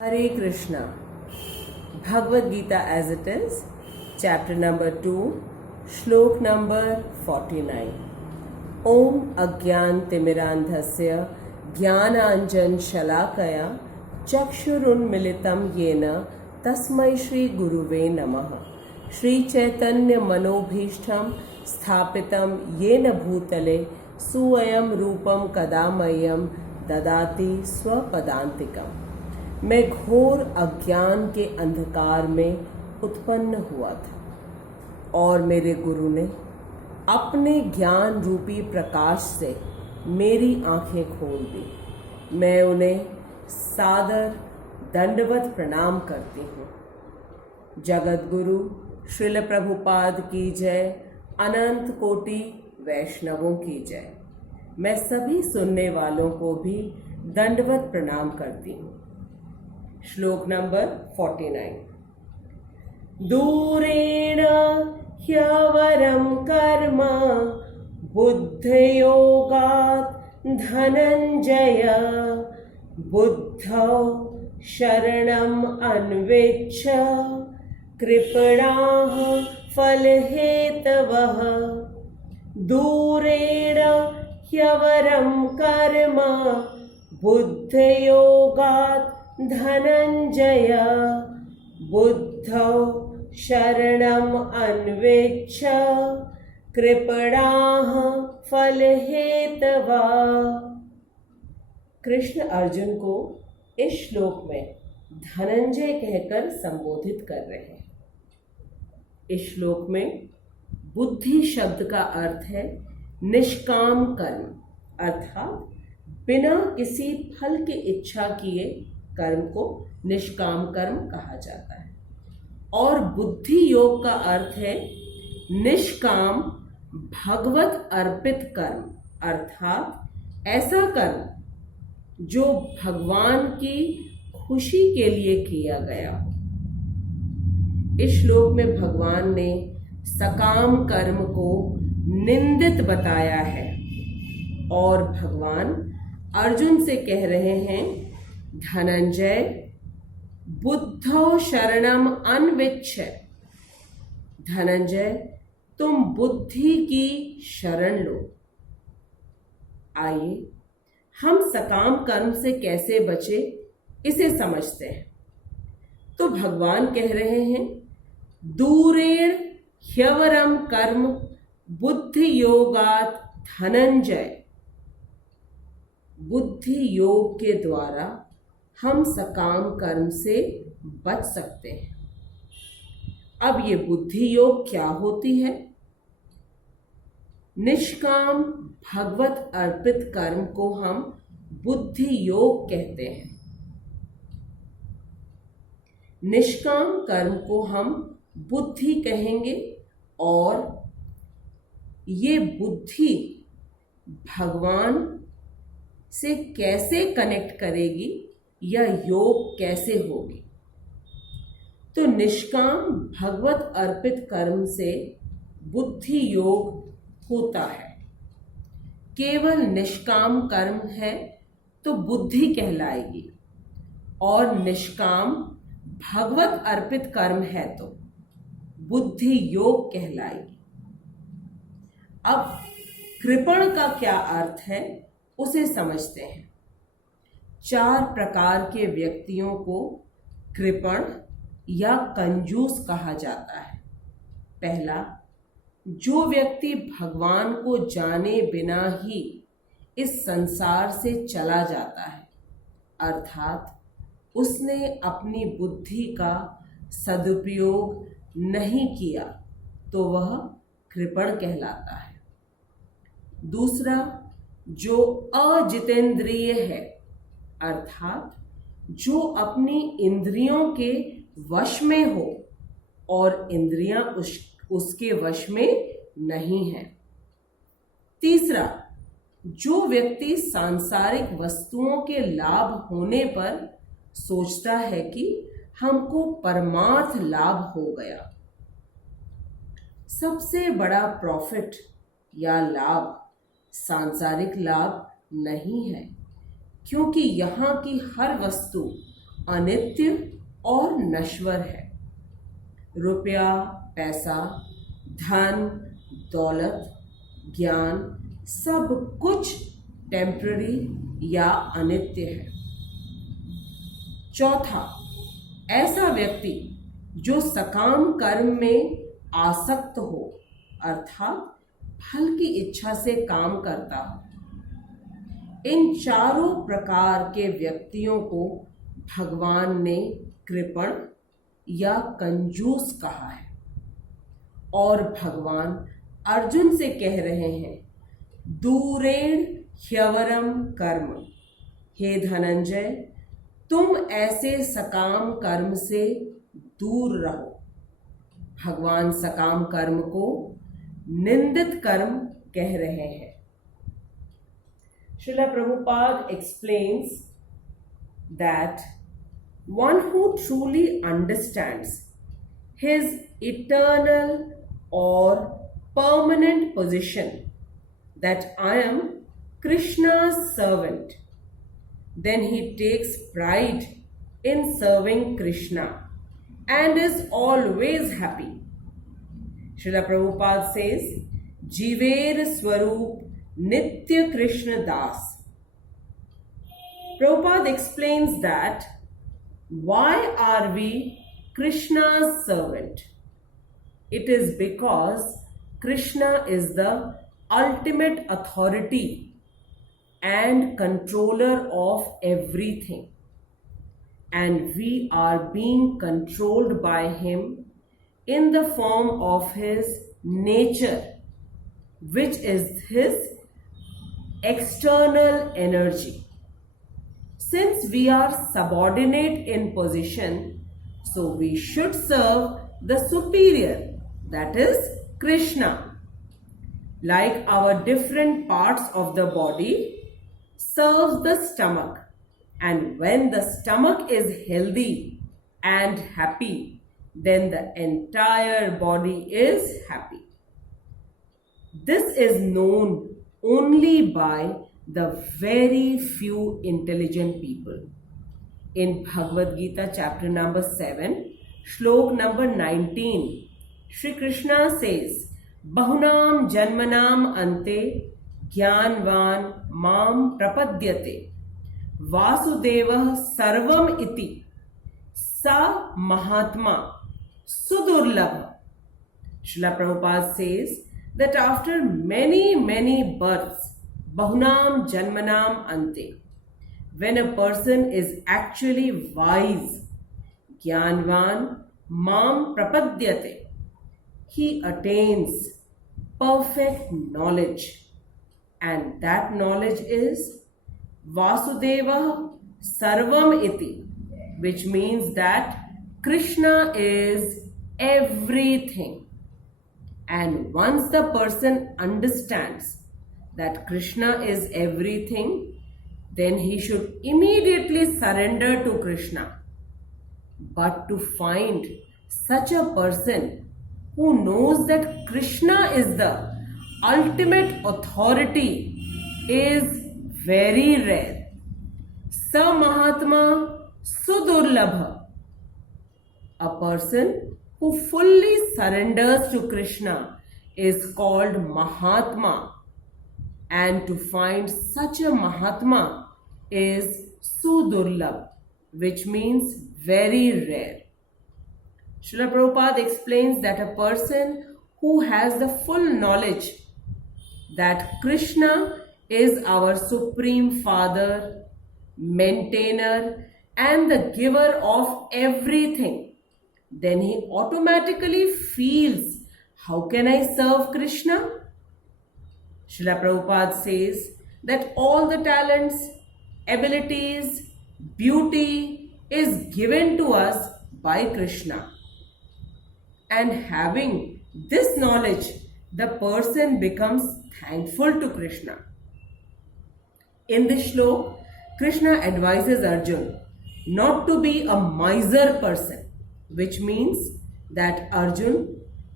Hare Krishna. Bhagavad Gita as it is, chapter number 2, shlok number 49. Om Agyan Timirandhasya Jnananjan Shalakaya Chakshurun Militam Yena Tasmai Shri Guruve Namaha. Shri Chaitanya Manobhishtham Sthapitam Yena Bhutale Suayam Rupam Kadamayam Dadati Swapadantikam. मैं घोर अज्ञान के अंधकार में उत्पन्न हुआ था और मेरे गुरु ने अपने ज्ञान रूपी प्रकाश से मेरी आंखें खोल दी। मैं उन्हें सादर दंडवत प्रणाम करती हूँ। जगत गुरु श्रील प्रभुपाद की जय, अनंत कोटि वैष्णवों की जय। मैं सभी सुनने वालों को भी दंडवत प्रणाम करती हूँ। श्लोक नंबर 49। दूरेण ह्यवरं कर्म बुद्धयोगात् धनञ्जय बुद्धौ शरणम् अन्विच्छ कृपणाः फलहेतवः। दूरेण ह्यवरं कर्म बुद्धयोगात् धनञ्जय बुद्धौ शरणम् अन्विच्छ कृपणाः फलहेतवा। कृष्ण अर्जुन को इस श्लोक में धनंजय कहकर संबोधित कर रहे हैं। इस श्लोक में बुद्धि शब्द का अर्थ है निष्काम कर्म, अर्थात बिना किसी फल की इच्छा किए कर्म को निष्काम कर्म कहा जाता है। और बुद्धि योग का अर्थ है निष्काम भगवत अर्पित कर्म, अर्थात ऐसा कर्म जो भगवान की खुशी के लिए किया गया हो। इस श्लोक में भगवान ने सकाम कर्म को निंदित बताया है और भगवान अर्जुन से कह रहे हैं, धनंजय बुद्धौ शरणम अन्विच्छ। धनंजय तुम बुद्धि की शरण लो। आइए हम सकाम कर्म से कैसे बचे इसे समझते हैं। तो भगवान कह रहे हैं, दूरेण ह्यवरम कर्म बुद्धि योगात् धनंजय। बुद्धि योग के द्वारा हम सकाम कर्म से बच सकते हैं। अब ये बुद्धि योग क्या होती है? निष्काम भगवत अर्पित कर्म को हम बुद्धि योग कहते हैं। निष्काम कर्म को हम बुद्धि कहेंगे और ये बुद्धि भगवान से कैसे कनेक्ट करेगी या योग कैसे होगी? तो निष्काम भगवत अर्पित कर्म से बुद्धि योग होता है। केवल निष्काम कर्म है तो बुद्धि कहलाएगी और निष्काम भगवत अर्पित कर्म है तो बुद्धि योग कहलाएगी। अब कृपण का क्या अर्थ है उसे समझते हैं। 4 प्रकार के व्यक्तियों को कृपण या कंजूस कहा जाता है। पहला, जो व्यक्ति भगवान को जाने बिना ही इस संसार से चला जाता है, अर्थात उसने अपनी बुद्धि का सदुपयोग नहीं किया, तो वह कृपण कहलाता है। दूसरा, जो अजितेंद्रिय है, अर्थात जो अपनी इंद्रियों के वश में हो और इंद्रियां उसके वश में नहीं है। तीसरा, जो व्यक्ति सांसारिक वस्तुओं के लाभ होने पर सोचता है कि हमको परमार्थ लाभ हो गया। सबसे बड़ा प्रॉफिट या लाभ सांसारिक लाभ नहीं है, क्योंकि यहाँ की हर वस्तु अनित्य और नश्वर है। रुपया, पैसा, धन, दौलत, ज्ञान सब कुछ टेम्पररी या अनित्य है। चौथा, ऐसा व्यक्ति जो सकाम कर्म में आसक्त हो अर्थात फल की इच्छा से काम करता हो, इन चारों प्रकार के व्यक्तियों को भगवान ने कृपण या कंजूस कहा है। और भगवान अर्जुन से कह रहे हैं, दूरेण ह्यवरम कर्म। हे धनंजय, तुम ऐसे सकाम कर्म से दूर रहो। भगवान सकाम कर्म को निंदित कर्म कह रहे हैं। Srila Prabhupada explains that one who truly understands his eternal or permanent position, that I am Krishna's servant, then he takes pride in serving Krishna and is always happy. Srila Prabhupada says, Jiver Swarup Nitya Krishna Das. Prabhupada explains that why are we Krishna's servant? It is because Krishna is the ultimate authority and controller of everything, and we are being controlled by him in the form of his nature, which is his external energy. Since we are subordinate in position, so we should serve the superior, that is Krishna. Like our different parts of the body serves the stomach, and when the stomach is healthy and happy, then the entire body is happy. This is known only by the very few intelligent people. In Bhagavad Gita chapter number 7, shlok number 19, Shri Krishna says, Bahunam janmanam ante jnanvan mam prapadyate vasudevah sarvam iti sa mahatma sudurlabha. Srila Prabhupada says that after many births, bahunam janmanam ante, when a person is actually wise, jnanvan mam prapadyate, he attains perfect knowledge, and that knowledge is Vasudeva Sarvam Iti, which means that Krishna is everything. And once the person understands that Krishna is everything, then he should immediately surrender to Krishna. But to find such a person who knows that Krishna is the ultimate authority is very rare. Sa Mahatma Sudurlabha. A person who fully surrenders to Krishna is called Mahatma, and to find such a Mahatma is Sudurlabh, which means very rare. Srila Prabhupada explains that a person who has the full knowledge that Krishna is our Supreme Father, maintainer, and the giver of everything, then he automatically feels, how can I serve Krishna? Srila Prabhupada says that all the talents, abilities, beauty is given to us by Krishna. And having this knowledge, the person becomes thankful to Krishna. In this shlok, Krishna advises Arjuna not to be a miser person, which means that Arjuna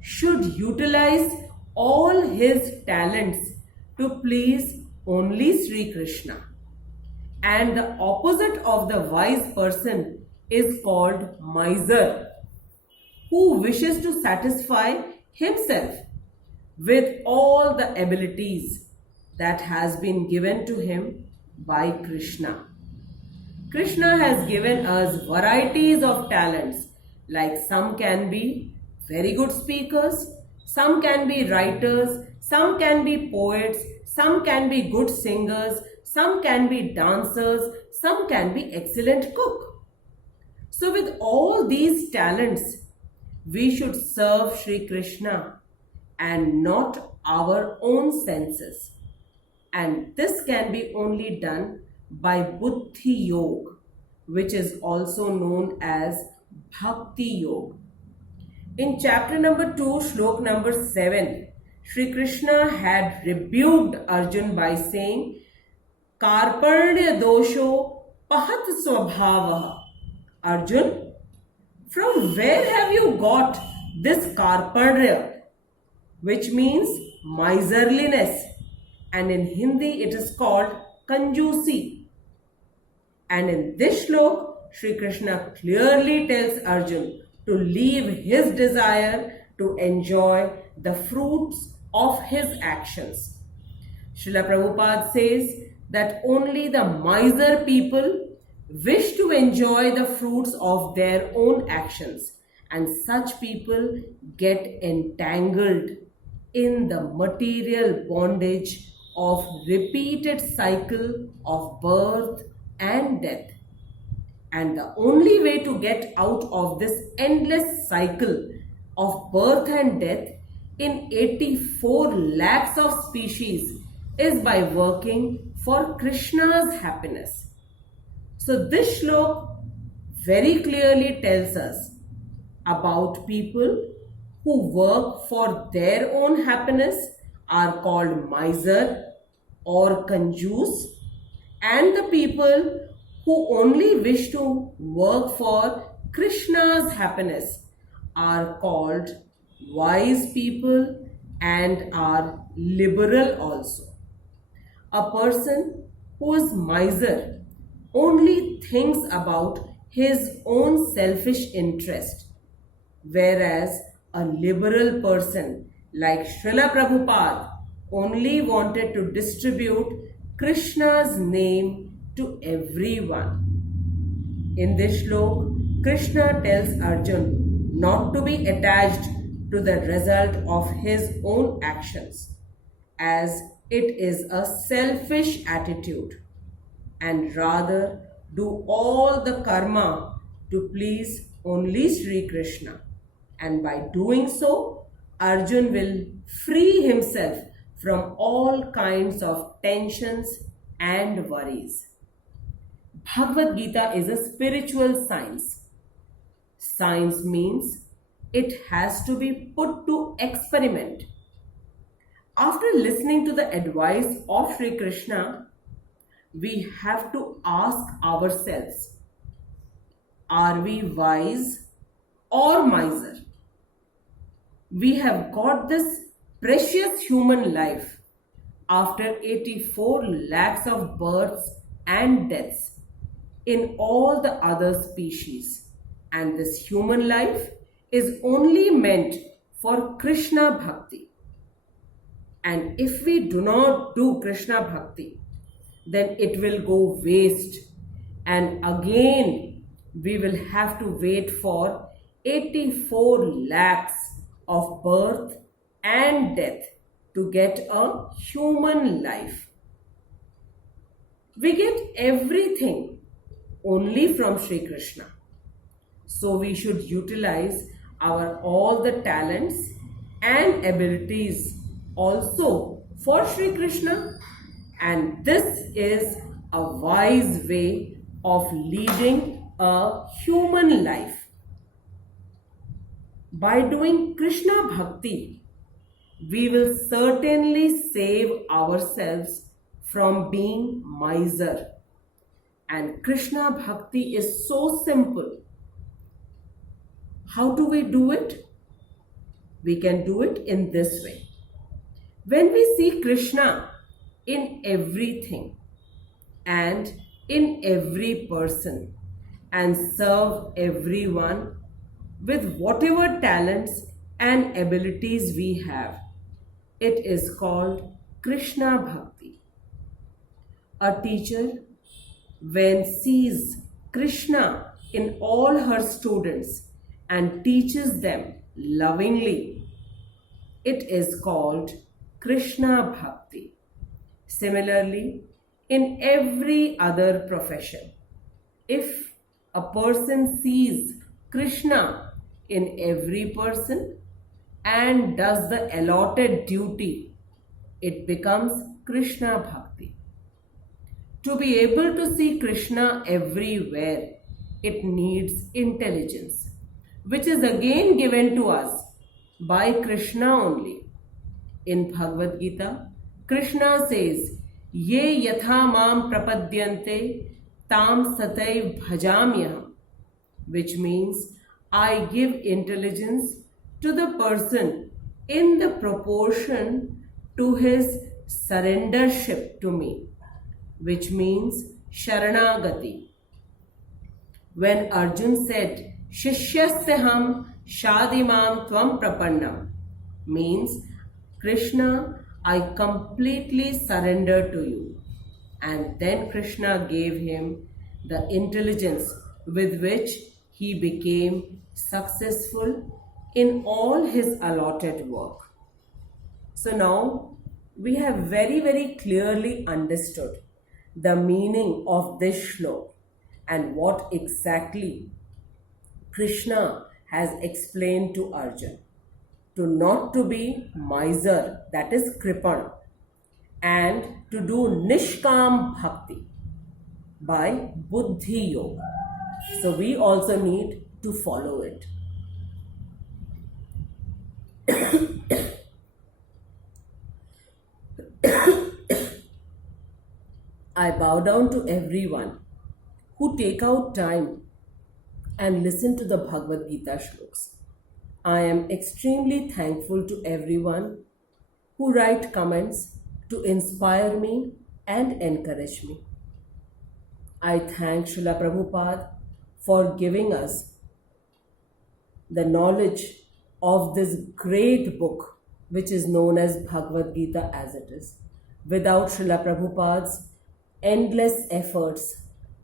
should utilize all his talents to please only Sri Krishna. And the opposite of the wise person is called miser, who wishes to satisfy himself with all the abilities that has been given to him by Krishna. Krishna has given us varieties of talents, like some can be very good speakers, some can be writers, some can be poets, some can be good singers, some can be dancers, some can be excellent cook. So with all these talents, we should serve Sri Krishna and not our own senses. And this can be only done by Buddhi Yoga, which is also known as Bhakti Yoga. In chapter number 2, shlok number 7, Sri Krishna had rebuked Arjun by saying, Karparnya dosho pahat swabhava. Arjun, from where have you got this karparnya, which means miserliness, and in Hindi it is called kanjusi. And in this shlok, Sri Krishna clearly tells Arjun to leave his desire to enjoy the fruits of his actions. Srila Prabhupada says that only the miser people wish to enjoy the fruits of their own actions, and such people get entangled in the material bondage of repeated cycle of birth and death. And the only way to get out of this endless cycle of birth and death in 84 lakhs of species is by working for Krishna's happiness. So this shlok very clearly tells us about people who work for their own happiness are called miser or kanjus, and the people who only wish to work for Krishna's happiness are called wise people and are liberal also. A person who is miser only thinks about his own selfish interest, whereas a liberal person like Srila Prabhupada only wanted to distribute Krishna's name to everyone. In this shlok, Krishna tells Arjun not to be attached to the result of his own actions, as it is a selfish attitude, and rather do all the karma to please only Sri Krishna. And by doing so, Arjun will free himself from all kinds of tensions and worries. Bhagavad Gita is a spiritual science. Science means it has to be put to experiment. After listening to the advice of Sri Krishna, we have to ask ourselves, are we wise or miser? We have got this precious human life after 84 lakhs of births and deaths in all the other species, and this human life is only meant for Krishna Bhakti. And if we do not do Krishna Bhakti, then it will go waste, and again we will have to wait for 84 lakhs of birth and death to get a human life. We get everything only from Sri Krishna. So we should utilize our all the talents and abilities also for Sri Krishna, and this is a wise way of leading a human life. By doing Krishna Bhakti, we will certainly save ourselves from being miser. And Krishna Bhakti is so simple. How do we do it? We can do it in this way. When we see Krishna in everything and in every person, and serve everyone with whatever talents and abilities we have. It is called Krishna Bhakti. A teacher, when sees Krishna in all her students and teaches them lovingly, it is called Krishna Bhakti. Similarly, in every other profession, if a person sees Krishna in every person and does the allotted duty, it becomes Krishna Bhakti. To be able to see Krishna everywhere, it needs intelligence, which is again given to us by Krishna only. In Bhagavad Gita, Krishna says, Ye yatha mam prapadyante tam sataiv bhajamyaham, which means I give intelligence to the person in the proportion to his surrendership to me, which means Sharanagati. When Arjun said, Shishyasya shadimam tvam prapannam, means Krishna, I completely surrender to you. And then Krishna gave him the intelligence with which he became successful in all his allotted work. So now we have very clearly understood the meaning of this shlok and what exactly Krishna has explained to Arjun. To not to be miser, that is kripan, and to do nishkam bhakti by buddhi yoga. So we also need to follow it. I bow down to everyone who take out time and listen to the Bhagavad Gita shloks. I am extremely thankful to everyone who write comments to inspire me and encourage me. I thank Srila Prabhupada for giving us the knowledge of this great book which is known as Bhagavad Gita as it is. Without Srila Prabhupada's endless efforts,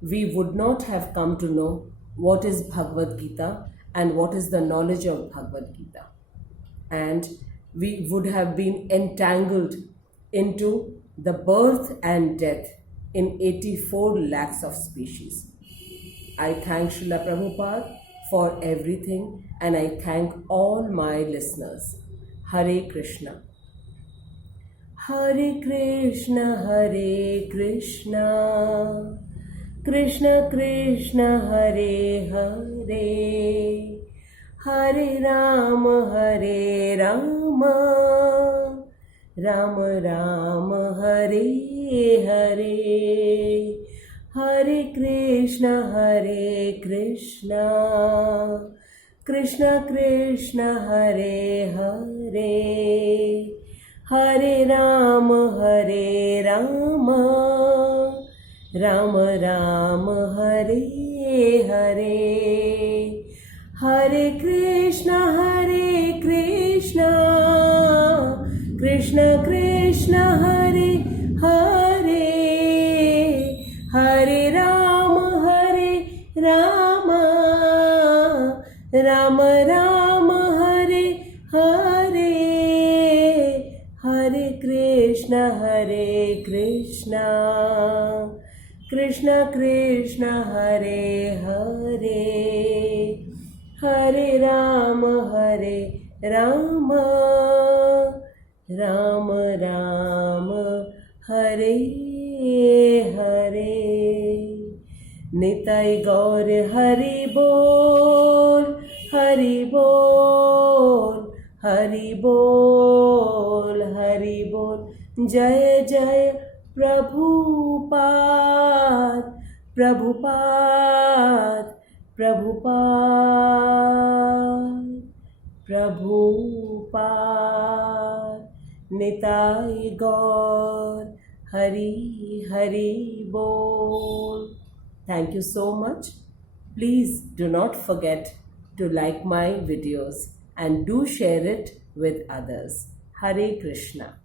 we would not have come to know what is Bhagavad Gita and what is the knowledge of Bhagavad Gita. And we would have been entangled into the birth and death in 84 lakhs of species. I thank Srila Prabhupada for everything and I thank all my listeners. Hare Krishna. Hare Krishna, Hare Krishna, Krishna Krishna, Hare Hare, Hare Rama, Hare Rama, Rama Rama, Hare Hare, Hare Krishna, Hare Krishna, Krishna Krishna, Hare Hare, Hare Rama, Hare Rama, Rama Rama, Hare Hare, Hare Krishna, Hare Krishna, Krishna Krishna, Hare Hare, Hare Rama, Hare Rama, Rama Rama, Hare Hare, Hare Krishna, Hare Krishna, Krishna Krishna, Hare Hare, Hare Rama, Hare Rama, Rama Rama, Hare Hare. Nitai Gaur Hari Bol, Hari Bol, Hari Bol, Hari Bol. Jai Jai Prabhupada, Prabhupada, Prabhupada, Prabhupada. Nitai Gaur Hari Hari Bol. Thank you so much. Please do not forget to like my videos and do share it with others. Hare Krishna.